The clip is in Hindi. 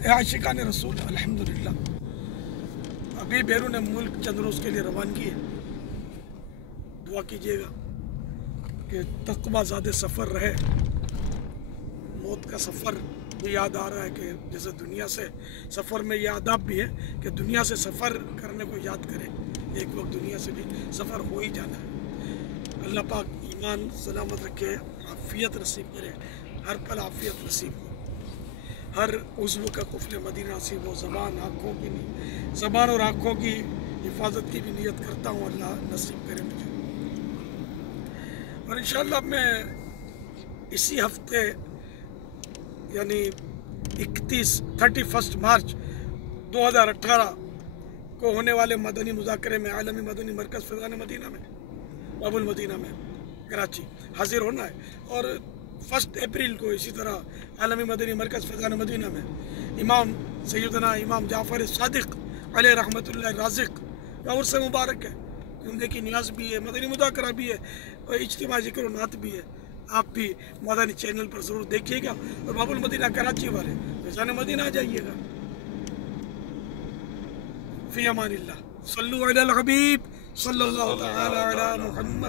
आशिकान रसूल अल्हम्दुलिल्लाह, अभी बैरून मुल्क चंद रोज़ के लिए रवानगी है। दुआ कीजिएगा कि तक़वा ज़्यादा सफ़र रहे। मौत का सफ़र भी याद आ रहा है कि जैसे दुनिया से सफ़र में यह आदाब भी है कि दुनिया से सफ़र करने को याद करें। एक वक्त दुनिया से भी सफ़र हो ही जाना है। अल्लाह पाक ईमान सलामत रखे, आफ़ियत नसीब करे, हर पल आफ़ियत नसीब हो, हर उज़्व का कुफ़्ल मदीना नसीब हो, ज़बान और आँखों की हिफाजत की भी नियत करता हूँ, अल्लाह नसीब करे मुझे। और इंशाअल्लाह मैं इसी हफ्ते यानी 31 मार्च 2018 को होने वाले मदनी मुज़ाकरे में आलमी मदनी मरकज़ फैज़ान मदीना में, बाबुल मदीना में कराची हाजिर होना है। और 1 अप्रैल को इसी तरह आलमी मदनी मरकज़ फैज़ान मदीना में इमाम सैयदना इमाम जाफ़र सादिक़ अलैहि रहमतुल्लाह राज़िक़ का उर्स मुबारक है। उनके की न्याज़ भी है, मदनी मुज़ाकरा भी है और इज्तिमा ज़िक्र और नात भी है। आप भी मदनी चैनल पर ज़रूर देखिएगा और बाबुल मदीना कराची वाले फैज़ान मदीना आ जाइएगा। फ़ी अमानिल्लाह, सल्लु अलल हबीब सल्लल्लाहु तआला अला मुहम्मद।